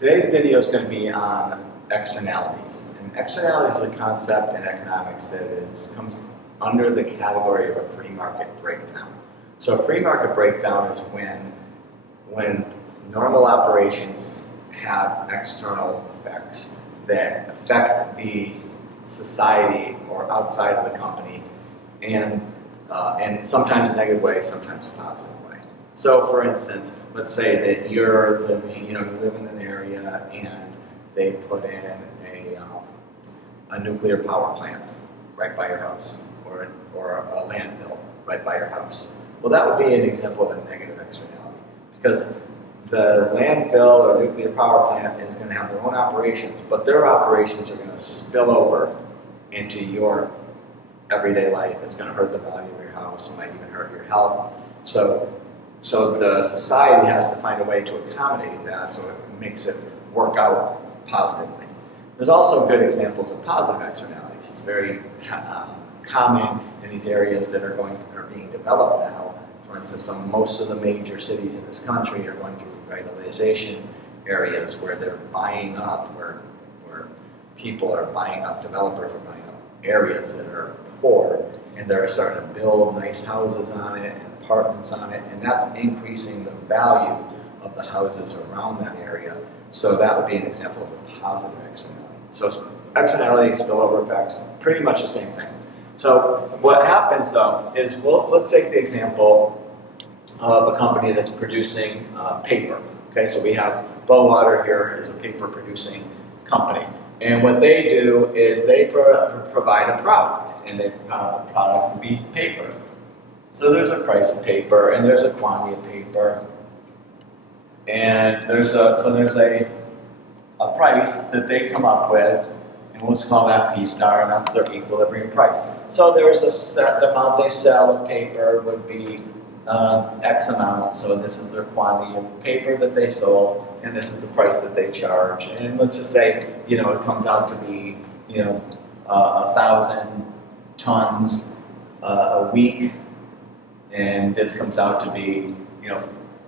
Today's video is going to be on externalities. And externalities is a concept in economics that comes under the category of a free market breakdown. So a free market breakdown is when normal operations have external effects that affect the society or outside of the company, and sometimes a negative way, sometimes a positive way. So, for instance, let's say that you live in an area and they put in a nuclear power plant right by your house, or a landfill right by your house. Well, that would be an example of a negative externality, because the landfill or nuclear power plant is going to have their own operations, but their operations are going to spill over into your everyday life. It's going to hurt the value of your house. It might even hurt your health. So the society has to find a way to accommodate that so it makes it work out positively. There's also good examples of positive externalities. It's very common in these areas that are being developed now. For instance, most of the major cities in this country are going through revitalization areas where they're buying up, where people are buying up, developers are buying up areas that are poor, and they're starting to build nice houses on it and apartments on it, and that's increasing the value of the houses around that area. So that would be an example of a positive externality. So externality, spillover effects, pretty much the same thing. So what happens though is, let's take the example of a company that's producing paper. Okay, so we have Bowater here as a paper producing company. And what they do is they provide a product, and the product would be paper. So there's a price of paper, and there's a quantity of paper, and there's a price that they come up with, and we'll call that P star, and that's their equilibrium price. So there's the amount they sell of paper would be X amount, so this is their quantity of paper that they sold, and this is the price that they charge. And let's just say, it comes out to be, 1,000 tons a week, and this comes out to be,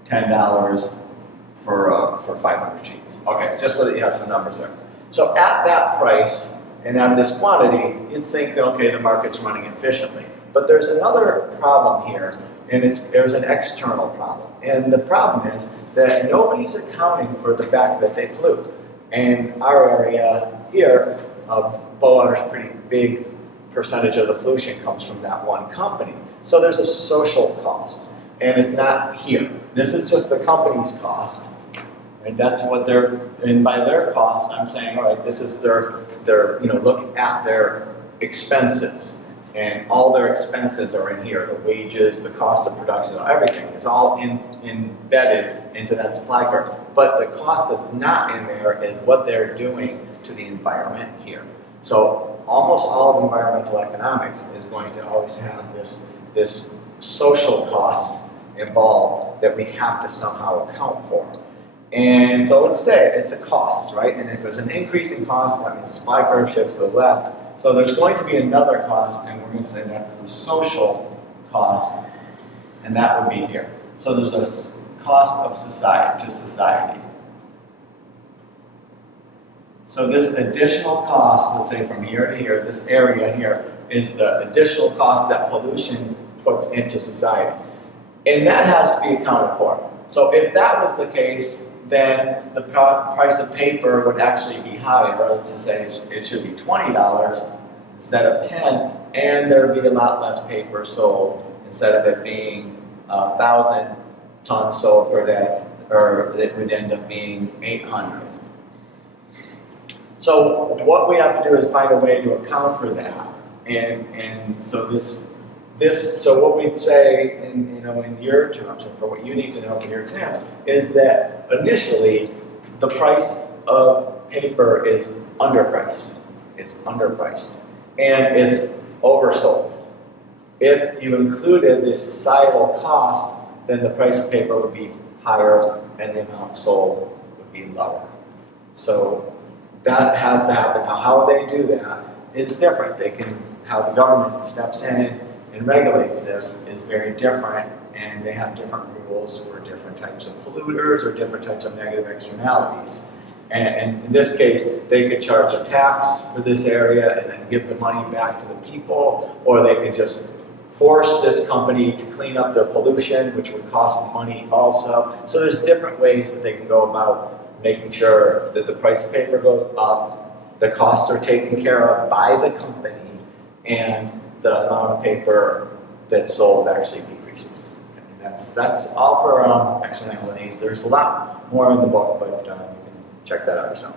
$10 for 500 sheets. Okay, just so that you have some numbers there. So at that price and at this quantity, you'd think, okay, the market's running efficiently. But there's another problem here, and there's an external problem. And the problem is that nobody's accounting for the fact that they pollute. And our area here, Bowater's pretty big percentage of the pollution comes from that one company. So there's a social cost, and it's not here. This is just the company's cost. Right? That's what and by their cost, I'm saying, all right, this is their look at their expenses. And all their expenses are in here, the wages, the cost of production, everything is all embedded into that supply curve. But the cost that's not in there is what they're doing to the environment here. So almost all of environmental economics is going to always have this social cost involved that we have to somehow account for. And so let's say it's a cost, right? And if there's an increasing cost, that means the supply curve shifts to the left. So there's going to be another cost, and we're going to say that's the social cost, and that would be here. So there's a cost of society to society. So this additional cost, let's say from here to here, this area here, is the additional cost that pollution puts into society. And that has to be accounted for. So if that was the case, then the price of paper would actually be higher. Let's just say it should be $20 instead of $10, and there would be a lot less paper sold instead of it being 1,000 tons sold per day, or it would end up being 800. So what we have to do is find a way to account for that, and so so what we'd say in your terms, and for what you need to know for your exams, is that initially the price of paper is underpriced. It's underpriced, and it's oversold. If you included the societal cost, then the price of paper would be higher and the amount sold would be lower. So that has to happen. Now, how they do that is different. How the government steps in and regulates this is very different, and they have different rules for different types of polluters or different types of negative externalities. And in this case, they could charge a tax for this area and then give the money back to the people, or they could just force this company to clean up their pollution, which would cost money also. So there's different ways that they can go about making sure that the price of paper goes up, the costs are taken care of by the company, and the amount of paper that's sold actually decreases. Okay, that's all for externalities. There's a lot more in the book, but you can check that out yourself.